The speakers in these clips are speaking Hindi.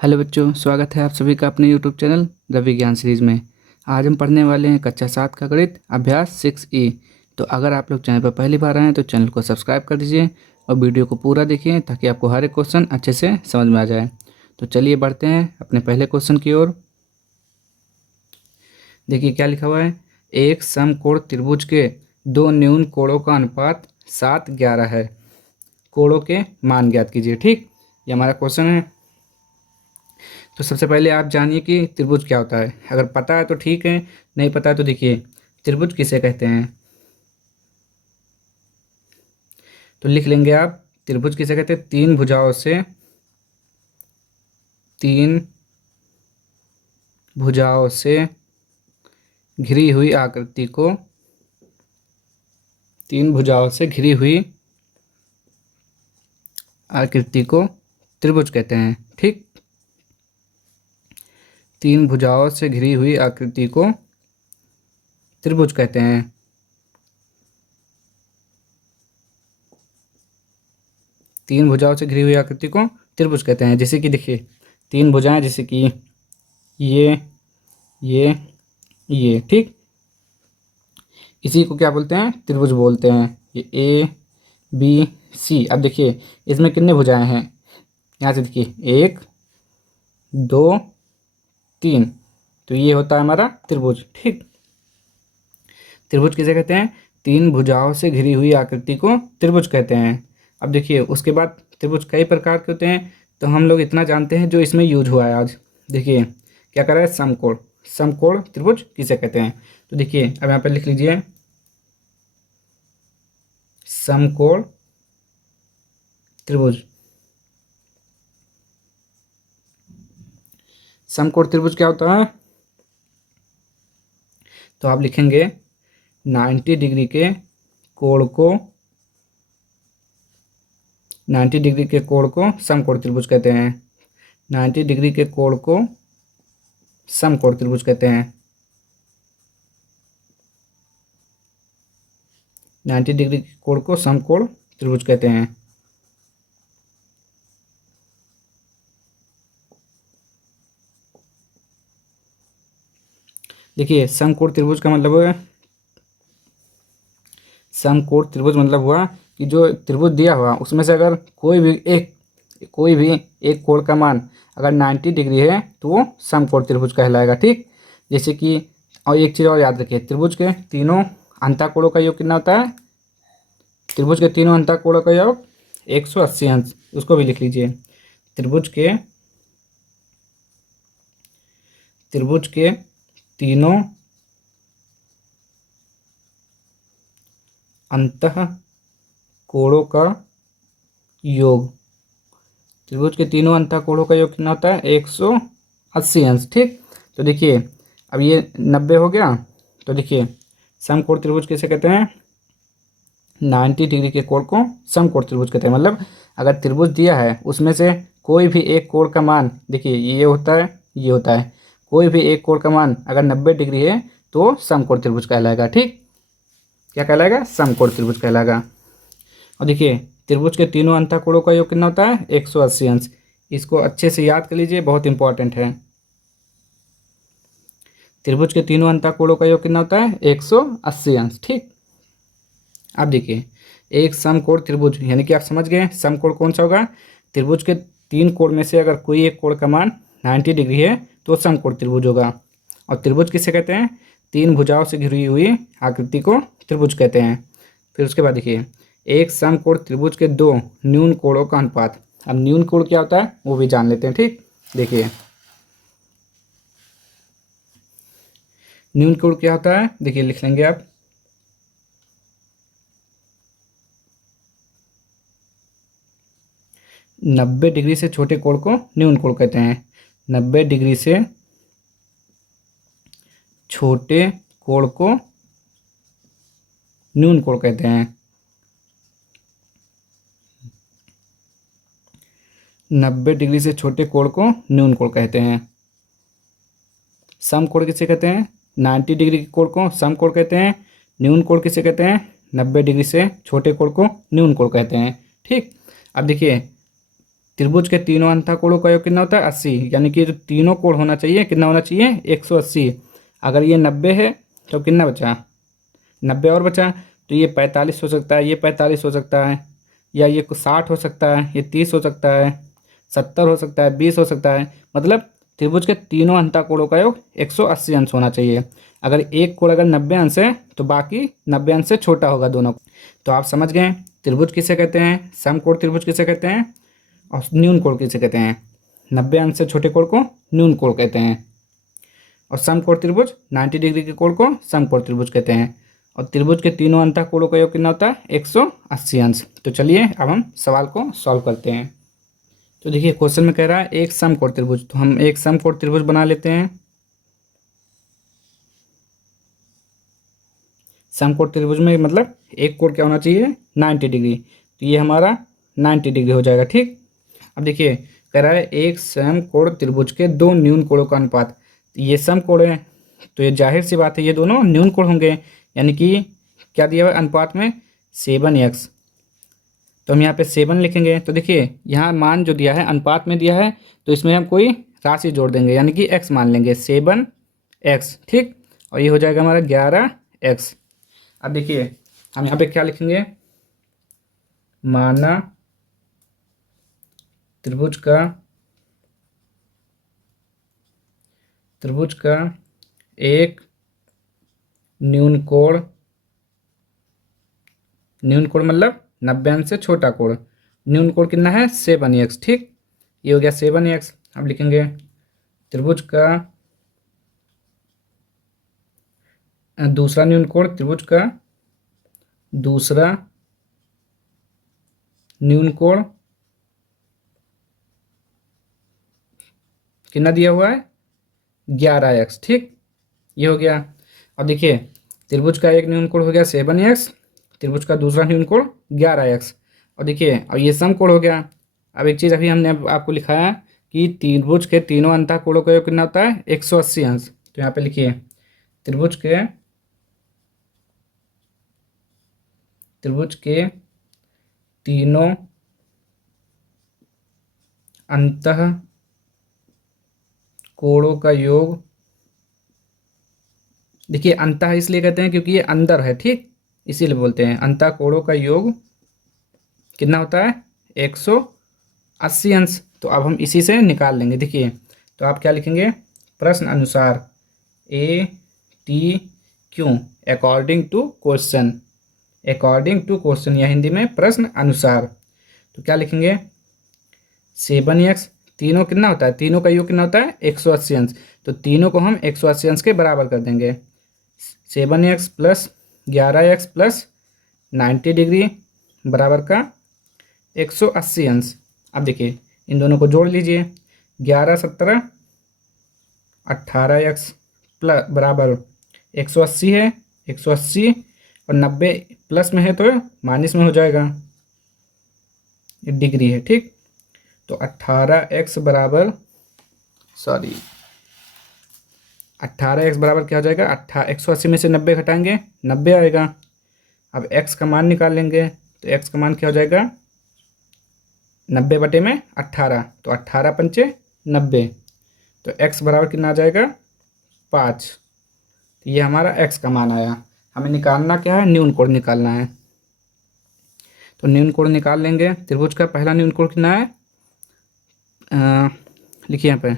हेलो बच्चों, स्वागत है आप सभी का अपने यूट्यूब चैनल रवि ज्ञान सीरीज़ में। आज हम पढ़ने वाले हैं कक्षा 7 का गणित अभ्यास 6E। तो अगर आप लोग चैनल पर पहली बार आए हैं तो चैनल को सब्सक्राइब कर दीजिए और वीडियो को पूरा देखिए ताकि आपको हर एक क्वेश्चन अच्छे से समझ में आ जाए। तो चलिए बढ़ते हैं अपने पहले क्वेश्चन की ओर। देखिए क्या लिखा हुआ है, एक समकोण त्रिभुज के दो न्यून कोणों का अनुपात 7:11 है, कोणों के मान ज्ञात कीजिए। ठीक, ये हमारा क्वेश्चन है। तो सबसे पहले आप जानिए कि त्रिभुज क्या होता है। अगर पता है तो ठीक है, नहीं पता है तो देखिए त्रिभुज किसे कहते हैं। तो लिख लेंगे आप, त्रिभुज किसे कहते हैं। तीन भुजाओं से घिरी हुई आकृति को तीन भुजाओं से घिरी हुई आकृति को त्रिभुज कहते हैं। ठीक, तीन भुजाओं से घिरी हुई आकृति को त्रिभुज कहते हैं। तीन भुजाओं से घिरी हुई आकृति को त्रिभुज कहते हैं। जैसे कि देखिए तीन भुजाएं, जैसे कि ये ये ठीक, इसी को क्या बोलते हैं, त्रिभुज बोलते हैं। ये ABC। अब देखिए इसमें कितने भुजाएं हैं, यहाँ से देखिए 1 2 3, तो ये होता है हमारा त्रिभुज। ठीक, त्रिभुज किसे कहते हैं, तीन भुजाओं से घिरी हुई आकृति को त्रिभुज कहते हैं। अब देखिए उसके बाद त्रिभुज कई प्रकार के होते हैं, तो हम लोग इतना जानते हैं जो इसमें यूज हुआ है आज। देखिए क्या कर रहा है, समकोण। समकोण त्रिभुज किसे कहते हैं। तो देखिए अब यहाँ पर लिख लीजिए, समकोण त्रिभुज। समकोण त्रिभुज क्या होता है, तो आप लिखेंगे 90 डिग्री के कोण को 90 डिग्री के कोण को समकोण त्रिभुज कहते हैं। 90 डिग्री के कोण को समकोण त्रिभुज कहते हैं। 90 डिग्री के कोण को समकोण त्रिभुज कहते हैं। देखिए समकोण त्रिभुज का मतलब है, समकोण त्रिभुज मतलब हुआ कि जो त्रिभुज दिया हुआ उसमें से अगर कोई भी एक कोण का मान अगर 90 डिग्री है तो वो समकोण त्रिभुज कहलाएगा। ठीक, जैसे कि और एक चीज़ और याद रखिए, त्रिभुज के तीनों अंतःकोणों का योग कितना होता है। त्रिभुज के तीनों अंतःकोणों का योग 180 अंश, उसको भी लिख लीजिए। त्रिभुज के तीनों अंतःकोणों का योग, त्रिभुज के तीनों अंतःकोणों का योग कितना होता है, 180 अंश। ठीक, तो देखिए अब ये 90 हो गया। तो देखिए समकोण त्रिभुज किसे कहते हैं, 90 डिग्री के कोण को समकोण त्रिभुज कहते हैं। मतलब अगर त्रिभुज दिया है उसमें से कोई भी एक कोण का मान, देखिए ये होता है ये होता है, कोई भी एक कोण का मान अगर 90 डिग्री है तो समकोण त्रिभुज कहलाएगा। ठीक, क्या कहलाएगा, समकोण त्रिभुज कहलाएगा। और देखिए त्रिभुज के तीनों अंतःकोणों का योग कितना होता है, 180 अंश। इसको अच्छे से याद कर लीजिए, बहुत इंपॉर्टेंट है। त्रिभुज के तीनों अंतःकोणों का योग कितना होता है, 180 अंश। ठीक, अब देखिए एक समकोण त्रिभुज, यानी कि आप समझ गए समकोण कौन सा होगा। त्रिभुज के तीन कोण में से अगर कोई एक कोण का मान 90 डिग्री है तो समकोण त्रिभुज होगा। और त्रिभुज किसे कहते हैं, तीन भुजाओं से घिरी हुई आकृति को त्रिभुज कहते हैं। फिर उसके बाद देखिए एक समकोण त्रिभुज के दो न्यून कोणों का अनुपात। अब न्यून कोण क्या होता है वो भी जान लेते हैं। ठीक, देखिए न्यून कोण क्या होता है, देखिए लिख लेंगे आप, नब्बे डिग्री से छोटे कोण को न्यून कोण कहते हैं। 90 डिग्री से छोटे कोण को न्यून कोण कहते हैं। 90 डिग्री से छोटे कोण को न्यून कोण कहते हैं। समकोण किसे कहते हैं, 90 डिग्री के कोण को समकोण कहते हैं। न्यून कोण किसे कहते हैं, 90 डिग्री से छोटे कोण को न्यून कोण कहते हैं। ठीक, अब देखिए त्रिभुज के तीनों अंतःकोणों का योग कितना होता है 80, यानी कि जो तीनों कोण होना चाहिए कितना होना चाहिए 180। अगर ये 90 है तो कितना बचा 90 और बचा, तो ये 45 हो सकता है, ये 45 हो सकता है, या ये 60 हो सकता है, ये 30 हो सकता है, 70 हो सकता है, 20 हो सकता है। मतलब त्रिभुज के तीनों अंतःकोणों का योग 180 अंश होना चाहिए। अगर एक कोण अगर 90 अंश है तो बाकी 90 अंश से छोटा होगा दोनों। तो आप समझ गए त्रिभुज किसे कहते हैं, समकोण त्रिभुज किसे कहते हैं और न्यून कोण किसे कहते हैं। 90 अंश से छोटे कोण को न्यून कोण कहते हैं और समकोण त्रिभुज 90 डिग्री के कोण को समकोण त्रिभुज कहते हैं। और त्रिभुज के तीनों अंतःकोणों का योग कितना होता है 180 अंश। तो चलिए अब हम सवाल को सॉल्व करते हैं। तो देखिए क्वेश्चन में कह रहा है एक समकोण त्रिभुज, तो हम एक समकोण त्रिभुज बना लेते हैं। समकोण त्रिभुज में मतलब एक कोण क्या होना चाहिए 90 डिग्री, तो ये हमारा 90 डिग्री हो जाएगा। ठीक, अब देखिए कह रहा है एक समकोण त्रिभुज के दो न्यून कोणों का अनुपात, तो ये समकोण है तो ये जाहिर सी बात है ये दोनों न्यून कोण होंगे, यानी कि क्या दिया हुआ है अनुपात में 7x, तो हम यहाँ पे 7 लिखेंगे। तो देखिए यहाँ मान जो दिया है अनुपात में दिया है तो इसमें हम कोई राशि जोड़ देंगे, यानी कि x मान लेंगे 7x। ठीक, और ये हो जाएगा हमारा 11x। अब देखिए हम यहाँ पे क्या लिखेंगे, माना त्रिभुज का एक न्यून कोण मतलब 90 अंश से छोटा कोण, न्यून कोण कितना है 7x। ठीक, ये हो गया 7x। अब लिखेंगे त्रिभुज का दूसरा न्यून कोण, त्रिभुज का दूसरा न्यून कोण कितना दिया हुआ है 11x। ठीक, ये हो गया। अब देखिए त्रिभुज का एक न्यून कोण हो गया 7x, त्रिभुज का दूसरा न्यून कोण 11x, और देखिए अब ये समकोण हो गया। अब एक चीज़ अभी हमने आपको लिखाया कि त्रिभुज के तीनों अंतःकोणों का योग कितना होता है 180 अंश। तो यहाँ पे लिखिए त्रिभुज के तीनों अंतःकोणों का योग, देखिए अंतः इसलिए कहते हैं क्योंकि ये अंदर है। ठीक, इसीलिए बोलते हैं अंतःकोणों का योग कितना होता है 180 अंश। तो अब हम इसी से निकाल लेंगे। देखिए तो आप क्या लिखेंगे, प्रश्न अनुसार ATQ अकॉर्डिंग टू क्वेश्चन, या हिंदी में प्रश्न अनुसार। तो क्या लिखेंगे 7x, तीनों कितना होता है, तीनों का योग कितना होता है 180 अंश, तो तीनों को हम 180 अंश के बराबर कर देंगे। 7x plus 11x plus 90 degree बराबर का 180 अंश। अब देखिए इन दोनों को जोड़ लीजिए, 11 17 18x प्लस बराबर 180 है, 180 और 90 प्लस में है तो माइनस में हो जाएगा, ये डिग्री है। ठीक, तो 18x बराबर 18x बराबर क्या हो जाएगा 180 में से 90 घटाएंगे 90 आएगा। अब x का मान निकाल लेंगे, तो x का मान क्या हो जाएगा 90 बटे में 18, तो 18 पंचे 90, तो x बराबर कितना आ जाएगा 5। तो ये हमारा x का मान आया। हमें निकालना क्या है, न्यून कोण निकालना है। तो न्यून कोण निकाल लेंगे। त्रिभुज का पहला न्यून कोण कितना है, लिखिए यहाँ पे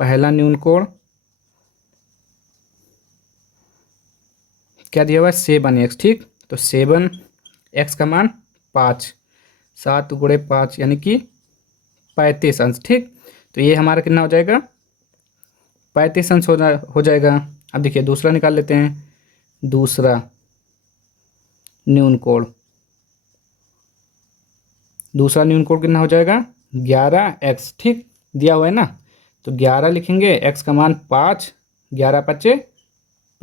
पहला न्यून कोण क्या दिया हुआ है 7x। ठीक, तो 7x का मान 5, 7 गुणे 5 यानी कि 35 अंश। ठीक, तो ये हमारा कितना हो जाएगा 35 अंश हो जाएगा। अब देखिए दूसरा निकाल लेते हैं, दूसरा न्यून कोण कितना हो जाएगा 11x। ठीक, दिया हुआ है ना, तो 11 लिखेंगे, x का मान 5, 11 पचे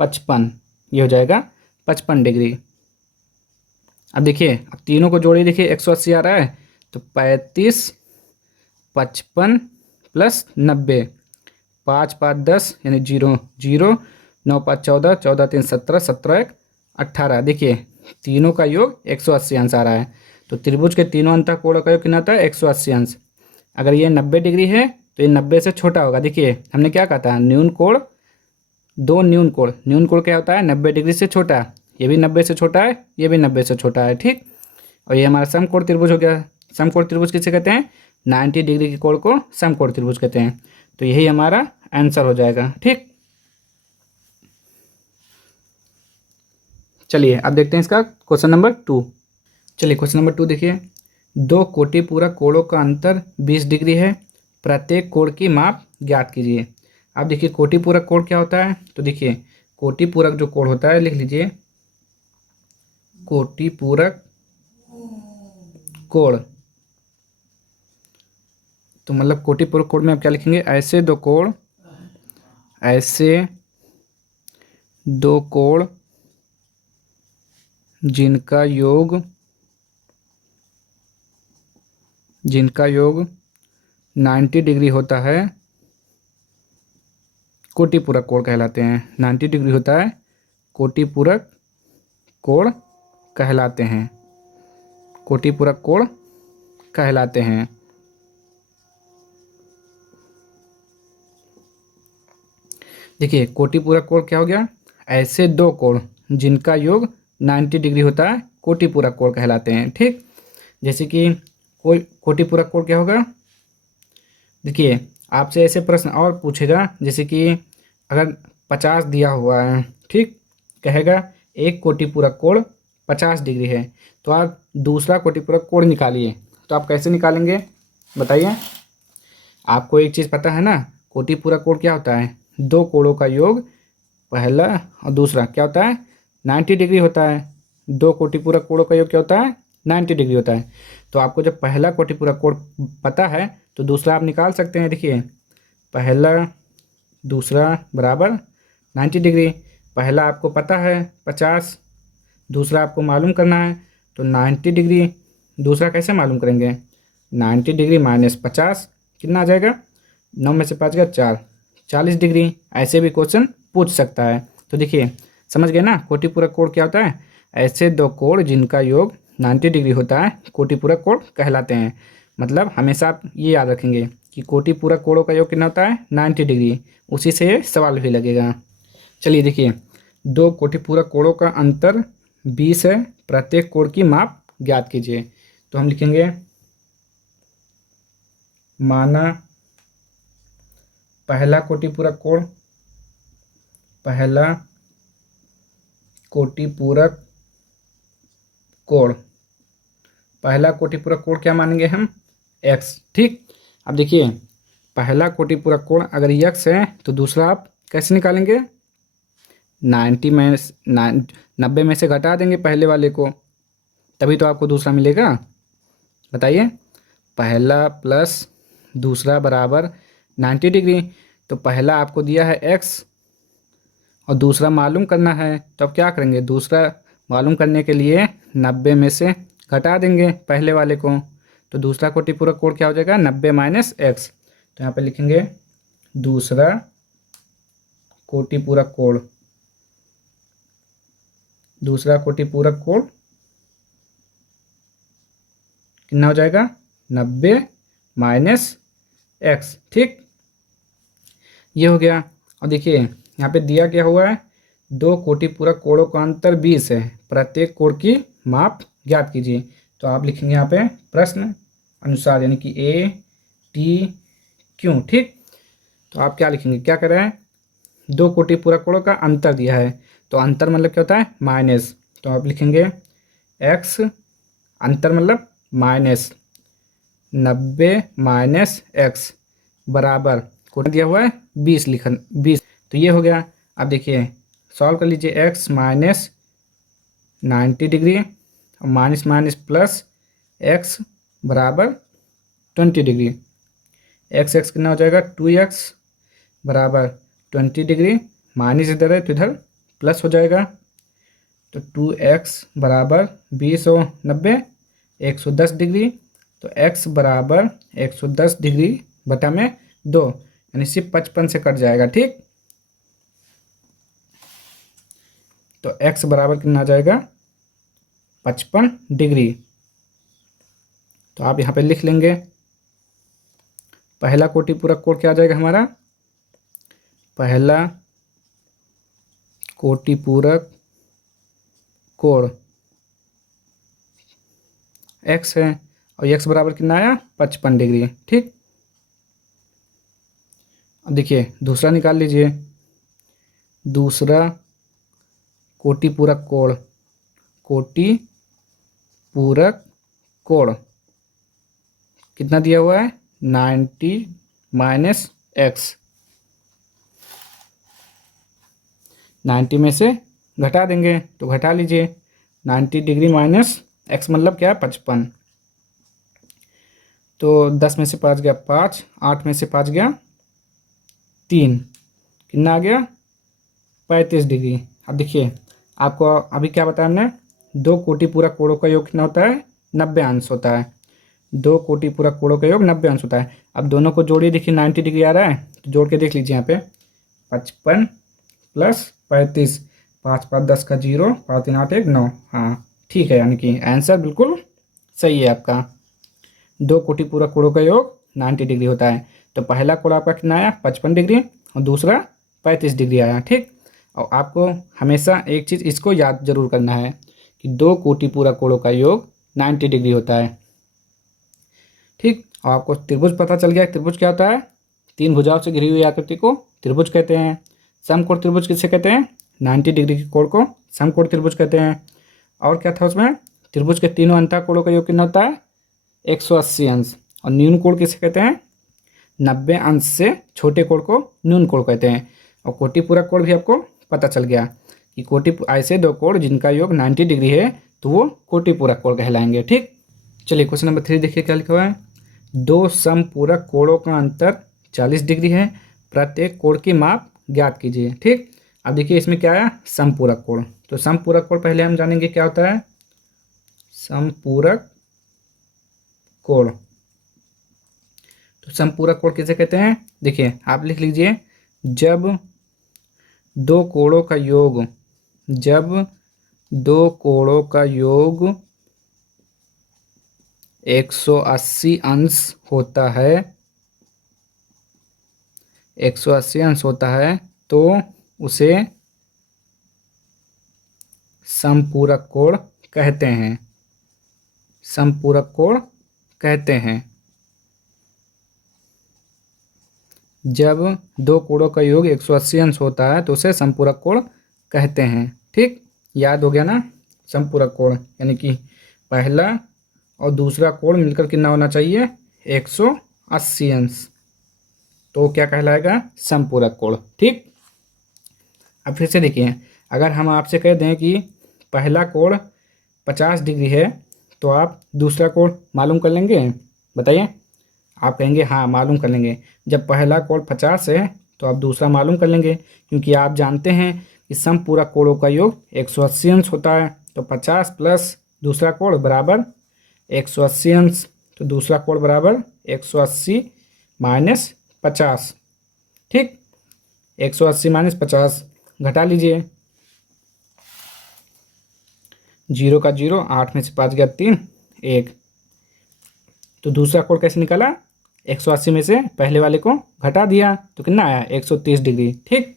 55, ये हो जाएगा 55 डिग्री। अब देखिए अब तीनों को जोड़िए, देखिए 180 आ रहा है, तो 35 55 प्लस 90, 5 5 10 यानी 0 0, 9 5 14, 14 3 17, 17 1 18। देखिए तीनों का योग 180 अंश आ रहा है। तो त्रिभुज के तीनों अंतः कोणों का योग कितना होता है 180 अंश। अगर ये 90 डिग्री है तो ये 90 से छोटा होगा। देखिए हमने क्या कहा था, न्यून कोण, दो न्यून कोण, न्यून कोण क्या होता है 90 डिग्री से छोटा, ये भी 90 से छोटा है, ये भी 90 से छोटा है, ठीक। और ये हमारा समकोण त्रिभुज हो गया। समकोण त्रिभुज किसे कहते हैं, 90 डिग्री के कोण को समकोण त्रिभुज कहते हैं। तो यही हमारा आंसर हो जाएगा, ठीक। चलिए अब देखते हैं इसका क्वेश्चन नंबर 2। चलिए क्वेश्चन नंबर 2 देखिए, दो कोटि पूरक कोणों का अंतर 20 डिग्री है, प्रत्येक कोण की माप ज्ञात कीजिए। अब देखिए कोटि पूरक कोण क्या होता है, तो देखिए कोटि पूरक जो कोण होता है, लिख लीजिए कोटि पूरक कोण। तो मतलब कोटि पूरक कोण में आप क्या लिखेंगे, ऐसे दो कोण, ऐसे दो कोण जिनका योग 90 डिग्री होता है, कोटि पूरक कोण कहलाते हैं। 90 डिग्री होता है, कोटि पूरक कोण कहलाते हैं, कोटि पूरक कोण कहलाते हैं। देखिए कोटि पूरक कोण क्या हो गया, ऐसे दो कोण जिनका योग 90 डिग्री होता है, कोटि पूरक कोण कहलाते हैं, ठीक। जैसे कि कोई कोटि पूरक कोण क्या होगा, देखिए आपसे ऐसे प्रश्न और पूछेगा, जैसे कि अगर 50 दिया हुआ है, ठीक, कहेगा एक कोटि पूरक कोण 50 डिग्री है, तो आप दूसरा कोटि पूरक कोण निकालिए। तो आप कैसे निकालेंगे बताइए। आपको एक चीज़ पता है ना, कोटि पूरक कोण क्या होता है, दो कोणों का योग, पहला और दूसरा क्या होता है 90 डिग्री होता है। दो कोटि पूरक कोणों का योग क्या होता है 90 डिग्री होता है। तो आपको जब पहला कोटि पूरक कोण पता है तो दूसरा आप निकाल सकते हैं। देखिए पहला दूसरा बराबर 90 डिग्री, पहला आपको पता है 50, दूसरा आपको मालूम करना है, तो 90 डिग्री दूसरा कैसे मालूम करेंगे, 90 डिग्री माइनस 50 कितना आ जाएगा, 9 में से 5 गया 4, 40 डिग्री। ऐसे भी क्वेश्चन पूछ सकता है। तो देखिए समझ गए ना, कोटि पूरक कोण क्या होता है, ऐसे दो कोण जिनका योग 90 डिग्री होता है, कोटि पूरक कोण कहलाते हैं। मतलब हमेशा आप ये याद रखेंगे कि कोटि पूरक कोणों का योग कितना होता है 90 डिग्री, उसी से ये सवाल भी लगेगा। चलिए देखिए, दो कोटि पूरक कोणों का अंतर 20 है, प्रत्येक कोण की माप ज्ञात कीजिए। तो हम लिखेंगे माना पहला कोटि पूरक कोण, पहला कोटि पूरक कोण, पहला कोटि पूरक कोण क्या मानेंगे हम x, ठीक। अब देखिए पहला कोटि पूरक कोण अगर x है तो दूसरा आप कैसे निकालेंगे, 90 में से घटा देंगे पहले वाले को, तभी तो आपको दूसरा मिलेगा। बताइए, पहला प्लस दूसरा बराबर 90 डिग्री, तो पहला आपको दिया है x और दूसरा मालूम करना है, तो अब क्या करेंगे, दूसरा मालूम करने के लिए 90 में से घटा देंगे पहले वाले को, तो दूसरा कोटि पूरक कोण क्या हो जाएगा 90 माइनस एक्स। तो यहाँ पे लिखेंगे दूसरा कोटि पूरक कोण, दूसरा कोटि पूरक कोण कितना हो जाएगा 90 माइनस एक्स, ठीक। ये हो गया। और देखिए यहाँ पे दिया क्या हुआ है, दो कोटि पूरक कोणों का अंतर 20 है, प्रत्येक कोण की माप ज्ञात कीजिए। तो आप लिखेंगे यहाँ पे प्रश्न अनुसार, यानी कि ए टी क्यों, ठीक। तो आप क्या लिखेंगे, क्या कर रहे हैं, दो कोटि पूरक कोणों का अंतर दिया है, तो अंतर मतलब क्या होता है माइनस, तो आप लिखेंगे एक्स, अंतर मतलब माइनस 90 माइनस एक्स बराबर कोण दिया हुआ है 20 लिखन 20। तो ये हो गया। अब देखिए सॉल्व कर लीजिए, एक्स माइनस 90 डिग्री और माइनस माइनस प्लस एक्स बराबर 20 डिग्री, एक्स एक्स कितना हो जाएगा 2x बराबर 20 डिग्री, माइनस इधर है तो इधर प्लस हो जाएगा, तो 2x बराबर 20 और 90 110 डिग्री, तो x बराबर 110 डिग्री बटा में 2, यानी सिर्फ 55 से कट जाएगा, ठीक। तो x बराबर कितना आ जाएगा 55 डिग्री। तो आप यहाँ पे लिख लेंगे, पहला कोटि पूरक कोण क्या आ जाएगा हमारा, पहला कोटि पूरक कोण x है, और x बराबर कितना आया 55 डिग्री। ठीक, अब देखिए दूसरा निकाल लीजिए, दूसरा कोटि पूरक कोण, कोटि पूरक कोण कितना दिया हुआ है 90 माइनस एक्स, 90 में से घटा देंगे तो घटा लीजिए, 90 डिग्री माइनस एक्स मतलब क्या है 55, तो 10 में से 5 गया 5, 8 में से 5 गया 3, कितना आ गया 35 डिग्री। अब देखिए आपको अभी क्या बताया हमने, दो कोटि पूरक कोणों का योग कितना होता है 90 अंश होता है, दो कोटि पूरक कोणों का योग 90 अंश होता है। अब दोनों को जोड़िए, देखिए 90 डिग्री आ रहा है तो जोड़ के देख लीजिए यहाँ पे, 55 प्लस 35, 5 5 10 का 0, 5 3 8 1 9, हाँ ठीक है, यानी कि आंसर बिल्कुल सही है आपका। दो कोटि पूरक कोणों का योग 90 डिग्री होता है, तो पहला कोण आपका कितना आया 55 डिग्री और दूसरा 35 डिग्री आया। ठीक, और आपको हमेशा एक चीज़ इसको याद जरूर करना है कि दो कोटि पूरक कोणों का योग 90 डिग्री होता है। ठीक, और आपको त्रिभुज पता चल गया, त्रिभुज क्या होता है, तीन भुजाओं से घिरी हुई आकृति को त्रिभुज कहते हैं। समकोण त्रिभुज किसे कहते हैं, 90 डिग्री के कोण को समकोण त्रिभुज कहते हैं। और क्या था उसमें, त्रिभुज के तीनों अंतः कोणों का योग कितना होता है 180 अंश, और न्यून कोण किसे कहते हैं 90 अंश से छोटे कोण को न्यून कोण कहते हैं। और कोटि पूरक कोण भी आपको पता चल गया कि कोटि ऐसे दो कोण जिनका योग 90 डिग्री है तो वो कोटि पूरक कोण कहलाएंगे। ठीक, चलिए क्वेश्चन नंबर 3 देखिए क्या लिखा हुआ है, दो समपूरक कोणों का अंतर 40 डिग्री है, प्रत्येक कोण की माप ज्ञात कीजिए। ठीक, अब देखिए इसमें क्या है समपूरक कोण, तो समपूरक कोण पहले हम जानेंगे क्या होता है, समपूरक कोण। तो समपूरक कोण किसे कहते हैं, देखिए आप लिख लीजिए, जब दो कोणों का योग, जब दो कोणों का योग 180 अंश होता है, 180 अंश होता है तो उसे समपूरक कोण कहते हैं, समपूरक कोण कहते हैं। जब दो कोणों का योग 180 अंश होता है तो उसे समपूरक कोण कहते हैं। ठीक, याद हो गया ना, समपूरक कोण यानी कि पहला और दूसरा कोण मिलकर कितना होना चाहिए 180 अंश, तो क्या कहलाएगा समपूरक कोण। ठीक, अब फिर से देखिए, अगर हम आपसे कह दें कि पहला कोण 50 डिग्री है तो आप दूसरा कोण मालूम कर लेंगे, बताइए। आप कहेंगे हाँ मालूम कर लेंगे, जब पहला कोण 50 है तो आप दूसरा मालूम कर लेंगे, क्योंकि आप जानते हैं कि समपूरक कोणों का योग 180 अंश होता है, तो 50 प्लस दूसरा कोण बराबर 180 अंश, तो दूसरा कोण बराबर 180 माइनस 50। ठीक, 180 माइनस 50 घटा लीजिए, 0 का 0, 8 में से 5 गया 3, 1, तो दूसरा कोण कैसे निकाला 180 में से पहले वाले को घटा दिया तो कितना आया 130 डिग्री। ठीक,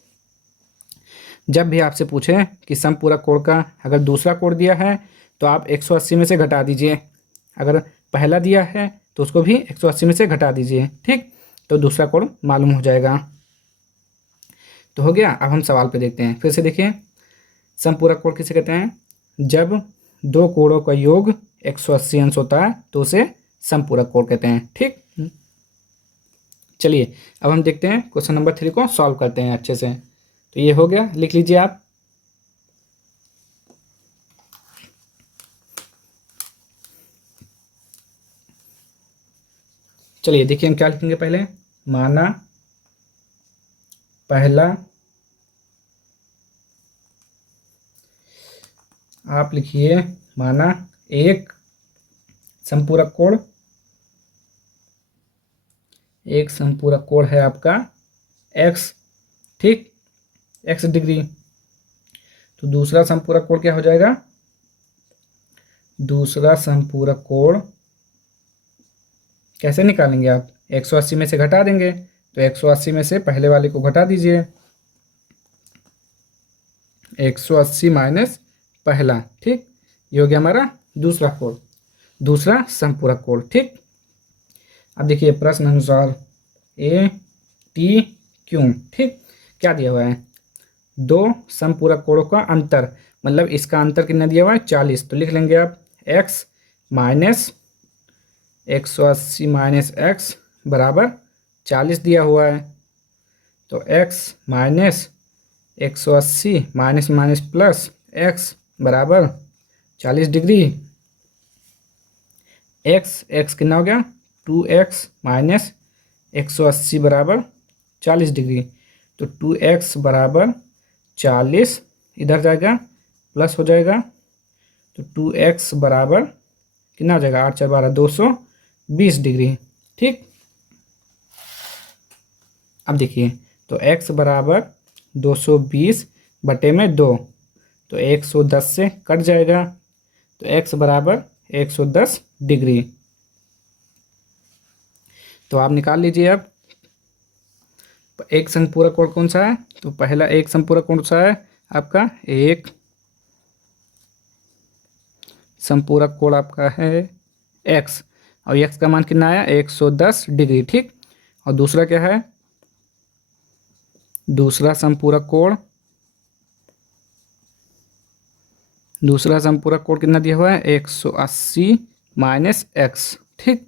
जब भी आपसे पूछे कि समपूरक कोण का अगर दूसरा कोण दिया है तो आप 180 में से घटा दीजिए, अगर पहला दिया है तो उसको भी 180 में से घटा दीजिए। ठीक, तो दूसरा कोण मालूम हो जाएगा। तो हो गया, अब हम सवाल पे देखते हैं, फिर से देखिए, समपूरक कोण किसे कहते हैं, जब दो कोणों का योग 180 अंश होता है तो उसे समपूरक कोण कहते हैं। ठीक, चलिए अब हम देखते हैं क्वेश्चन नंबर 3 को सॉल्व करते हैं अच्छे से। तो ये हो गया, लिख लीजिए आप, चलिए देखिए हम क्या लिखेंगे पहले, माना पहला, आप लिखिए माना एक समपूरक कोण, एक समपूरक कोण है आपका x, ठीक, x डिग्री, तो दूसरा समपूरक कोण क्या हो जाएगा, दूसरा समपूरक कोण कैसे निकालेंगे आप? 180 में से घटा देंगे, तो 180 में से पहले वाले को घटा दीजिए, 180 माइनस पहला, ठीक। ये हो गया हमारा दूसरा कोण, दूसरा समपूरक कोण, ठीक। अब देखिए प्रश्न अनुसार ए टी क्यू, ठीक। क्या दिया हुआ है? दो समपूरक कोणों का अंतर, मतलब इसका अंतर कितना दिया हुआ है? 40। तो लिख लेंगे आप x माइनस 180 माइनस एक्स बराबर 40 दिया हुआ है। तो x minus 180 minus minus plus x बराबर 40 डिग्री। x कितना हो गया? 2x माइनस 180 बराबर 40 डिग्री। तो 2x बराबर 40 इधर जाएगा प्लस हो जाएगा, तो 2x बराबर कितना हो जाएगा? 8 4 12 220 डिग्री, ठीक। अब देखिए, तो x बराबर 220 बटे में 2, तो 110 से कट जाएगा, तो x बराबर 110 डिग्री। तो आप निकाल लीजिए। अब एक समपूरक कोण कौन सा है? तो पहला एक समपूरक कौन सा है आपका? एक समपूरक कोण आपका है x, और x का मान कितना आया? 110 डिग्री, ठीक। और दूसरा क्या है? दूसरा समपूरक कोण, दूसरा समपूरक कोण कितना दिया हुआ है? 180 माइनस एक्स, ठीक।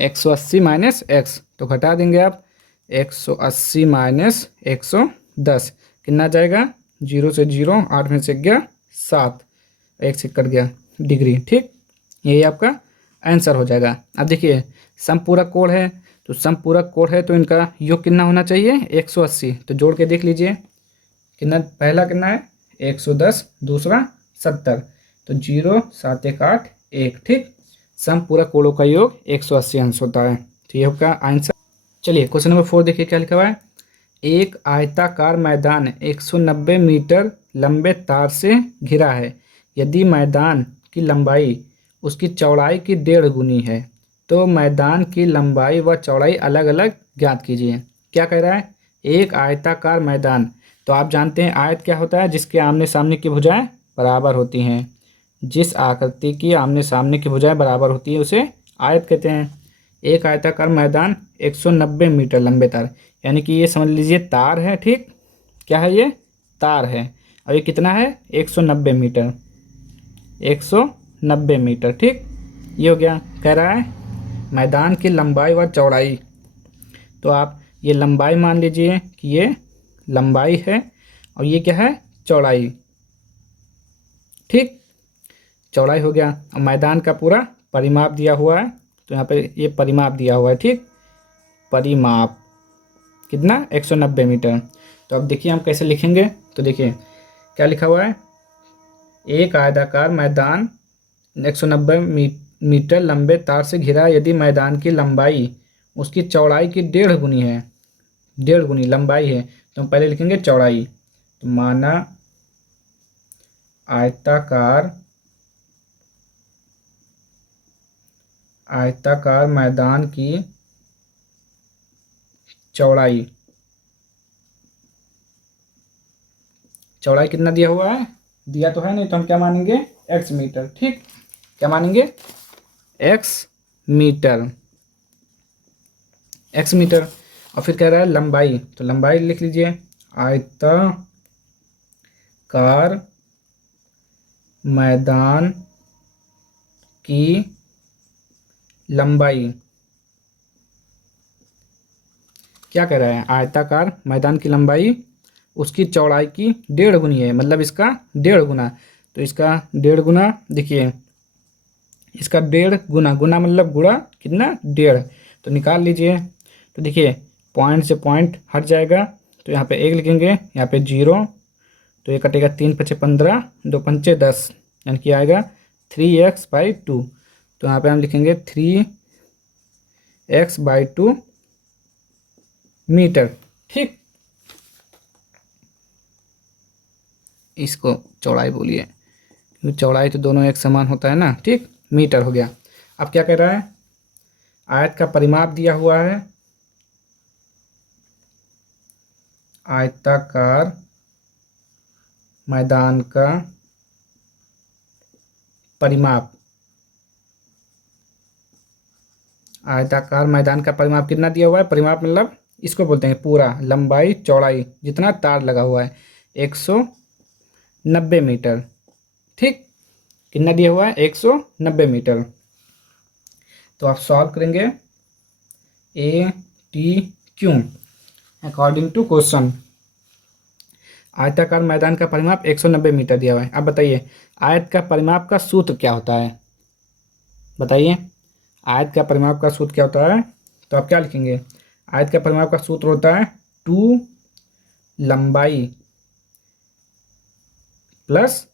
180 माइनस एक्स, तो घटा देंगे आप, 180 माइनस 110 कितना जाएगा? 0 से 0, 8 में से गया 7, 1 से कट गया डिग्री, ठीक। यही आपका आंसर हो जाएगा। अब देखिए समपूरक कोण है, तो समपूरक कोण है तो इनका योग कितना होना चाहिए? 180। तो जोड़ के देख लीजिए कितना, पहला कितना है? 110, दूसरा 70, तो 0 7 1 8 1, ठीक। समपूरक कोणों का योग 180 अंश होता है। तो ये होगा आंसर। चलिए क्वेश्चन नंबर 4 देखिए क्या लिखा हुआ है। एक आयताकार मैदान 190 मीटर लंबे तार से घिरा है। यदि मैदान की लंबाई उसकी चौड़ाई की 1.5 गुनी है, तो मैदान की लंबाई व चौड़ाई अलग अलग ज्ञात कीजिए। क्या कह रहा है? एक आयताकार मैदान, तो आप जानते हैं आयत क्या होता है? जिसके आमने सामने की भुजाएं बराबर होती हैं। जिस आकृति की आमने सामने की भुजाएं बराबर होती है उसे आयत कहते हैं। एक आयताकार मैदान 190 मीटर लंबे तार, यानी कि ये समझ लीजिए तार है, ठीक। क्या है ये? तार है। और ये कितना है? 190 मीटर, 190 मीटर, ठीक। ये हो गया। कह रहा है मैदान की लंबाई व चौड़ाई, तो आप ये लंबाई मान लीजिए कि ये लंबाई है, और ये क्या है? चौड़ाई, ठीक। चौड़ाई हो गया। और मैदान का पूरा परिमाप दिया हुआ है, तो यहाँ पे ये परिमाप दिया हुआ है, ठीक। परिमाप कितना? 190 मीटर। तो अब देखिए हम कैसे लिखेंगे। तो देखिए क्या लिखा हुआ है। एक आयताकार मैदान 190 मीटर लंबे तार से घिरा, यदि मैदान की लंबाई उसकी चौड़ाई की 1.5 गुनी है, 1.5 गुनी लंबाई है, तो हम पहले लिखेंगे चौड़ाई। तो माना आयताकार मैदान की चौड़ाई कितना दिया हुआ है? दिया तो है नहीं, तो हम क्या मानेंगे? x मीटर, ठीक। क्या मानेंगे? x metre, x metre. और फिर कह रहा है लंबाई, तो लंबाई लिख लीजिए। आयताकार मैदान की लंबाई, क्या कह रहा है? आयताकार मैदान की लंबाई उसकी चौड़ाई की 1.5 गुनी है, मतलब इसका 1.5 गुना। तो इसका 1.5 गुना, देखिए इसका 1.5 गुना, गुना मतलब गुणा कितना? 1.5। तो निकाल लीजिए। तो देखिए पॉइंट से पॉइंट हट जाएगा, तो यहाँ पे 1 लिखेंगे, यहाँ पे 0, तो ये कटेगा 3 5 15, 2 5 10, यानी कि आएगा 3x/2। तो यहाँ पे हम लिखेंगे 3x/2 मीटर, ठीक। इसको चौड़ाई बोलिए, क्योंकि चौड़ाई तो दोनों एक समान होता है ना, ठीक। मीटर हो गया। अब क्या कह रहा है? आयत का परिमाप दिया हुआ है, आयताकार मैदान का परिमाप, आयताकार मैदान का परिमाप कितना दिया हुआ है, परिमाप मतलब इसको बोलते हैं पूरा लंबाई चौड़ाई जितना तार लगा हुआ है 190 मीटर। ठीक, कितना दिया हुआ है 190 मीटर। तो आप सॉल्व करेंगे ए टी क्यों अकॉर्डिंग टू क्वेश्चन। आयताकार मैदान का परिमाप 190 मीटर दिया हुआ है। अब बताइए आयत का परिमाप का सूत्र क्या होता है, बताइए आयत का परिमाप का सूत्र क्या होता है। तो आप क्या लिखेंगे, आयत का परिमाप का सूत्र होता है 2 लंबाई प्लस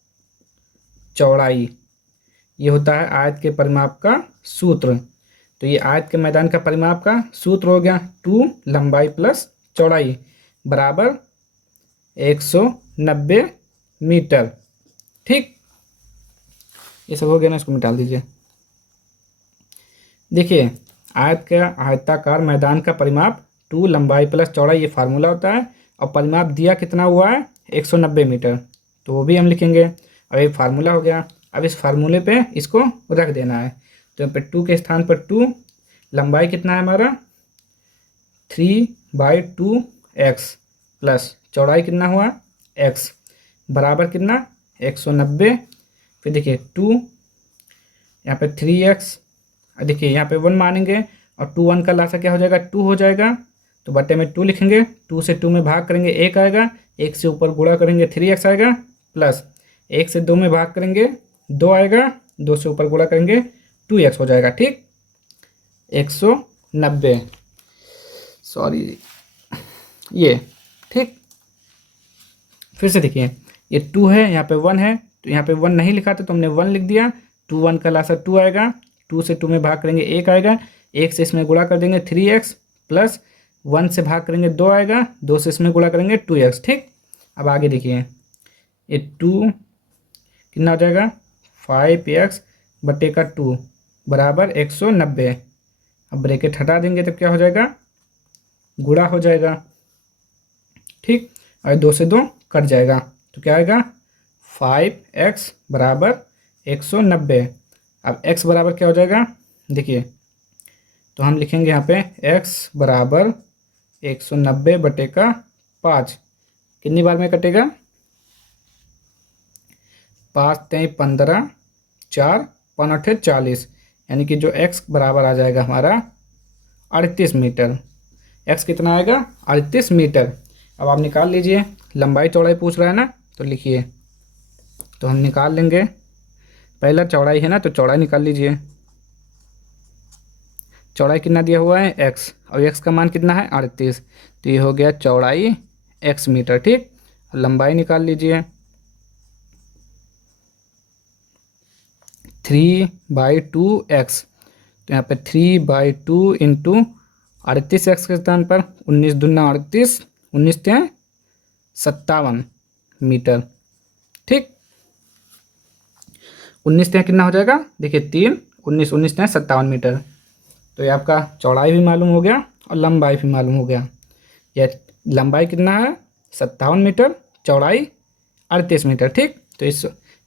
चौड़ाई, ये होता है आयत के परिमाप का सूत्र। तो ये आयत के मैदान का परिमाप का सूत्र हो गया 2 लंबाई प्लस चौड़ाई बराबर 190 मीटर। ठीक, ये सब हो गया ना, इसको मिटा दीजिए। देखिए आयताकार मैदान का परिमाप 2 लंबाई प्लस चौड़ाई ये फार्मूला होता है, और परिमाप दिया कितना हुआ है 190 मीटर, तो वो भी हम लिखेंगे। अब ये फार्मूला हो गया, अब इस फार्मूले पे इसको रख देना है। तो यहाँ पे 2 के स्थान पर 2, लंबाई कितना है हमारा 3/2x प्लस चौड़ाई कितना हुआ x बराबर कितना 190। फिर देखिए 2 यहाँ पे 3x, देखिए यहाँ पे 1 मानेंगे और 2 1 का लासा क्या हो जाएगा 2 हो जाएगा, तो बट्टे में 2 लिखेंगे, 2 से 2 में भाग करेंगे 1 आएगा, 1 से ऊपर गुणा करेंगे 3x आएगा, प्लस 1 से 2 में भाग करेंगे 2 आएगा, 2 से ऊपर गुणा करेंगे 2x हो जाएगा। ठीक, 190 सॉरी ये। ठीक, फिर से देखिए ये 2 है, यहाँ पे 1 है, तो यहाँ पे 1 नहीं लिखा था तो हमने 1 लिख दिया। 2 1 का लासा 2 आएगा, 2 से 2 में भाग करेंगे 1 आएगा, 1 से इसमें गुणा कर देंगे 3x, प्लस 1 से भाग करेंगे 2 आएगा, 2 से इसमें गुणा करेंगे 2x। ठीक, अब आगे देखिए ये 2 कितना हो जाएगा 5x बटे का 2 बराबर 190। अब ब्रैकेट हटा देंगे तब क्या हो जाएगा गुणा हो जाएगा। ठीक, और 2 से 2 कट जाएगा, तो क्या आएगा 5x बराबर 190। अब x बराबर क्या हो जाएगा, देखिए तो हम लिखेंगे यहाँ पे x बराबर 190 बटे का 5, कितनी बार में कटेगा 5 3 15 4 5 8 40, यानी कि जो x बराबर आ जाएगा हमारा 38 मीटर। x कितना आएगा 38 मीटर। अब आप निकाल लीजिए, लंबाई चौड़ाई पूछ रहा है ना, तो लिखिए, तो हम निकाल लेंगे। पहला चौड़ाई है ना, तो चौड़ाई निकाल लीजिए। चौड़ाई कितना दिया हुआ है x, और x का मान कितना है 38, तो ये हो गया चौड़ाई x मीटर। ठीक, लंबाई निकाल लीजिए 3/2x, तो यहाँ पे 3/2 इंटू 38x के स्थान पर 19 दूना 38, 19 3 57 मीटर। ठीक, 19 3 कितना हो जाएगा, देखिए 3 19 19 3 57 मीटर। तो ये आपका चौड़ाई भी मालूम हो गया और लंबाई भी मालूम हो गया। यह लंबाई कितना है 57 मीटर, चौड़ाई 38 मीटर। ठीक, तो ये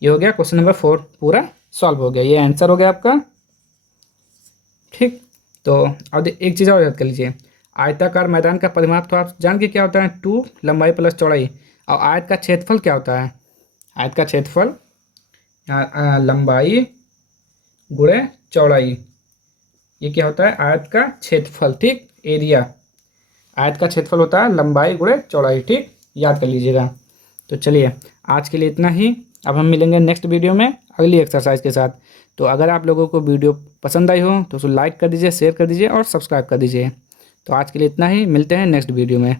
हो गया क्वेश्चन नंबर 4 पूरा सॉल्व हो गया, ये आंसर हो गया आपका। ठीक, तो अब एक चीज़ और याद कर लीजिए, आयताकार मैदान का परिमाप तो आप जान के क्या होता है 2 लंबाई प्लस चौड़ाई, और आयत का क्षेत्रफल क्या होता है, आयत का क्षेत्रफल लंबाई गुणे चौड़ाई, ये क्या होता है आयत का क्षेत्रफल। ठीक, एरिया आयत का क्षेत्रफल होता है लंबाई गुणे चौड़ाई। ठीक, याद कर लीजिएगा। तो चलिए आज के लिए इतना ही, अब हम मिलेंगे नेक्स्ट वीडियो में अगली एक्सरसाइज के साथ। तो अगर आप लोगों को वीडियो पसंद आई हो तो उसको लाइक कर दीजिए, शेयर कर दीजिए और सब्सक्राइब कर दीजिए। तो आज के लिए इतना ही, मिलते हैं नेक्स्ट वीडियो में।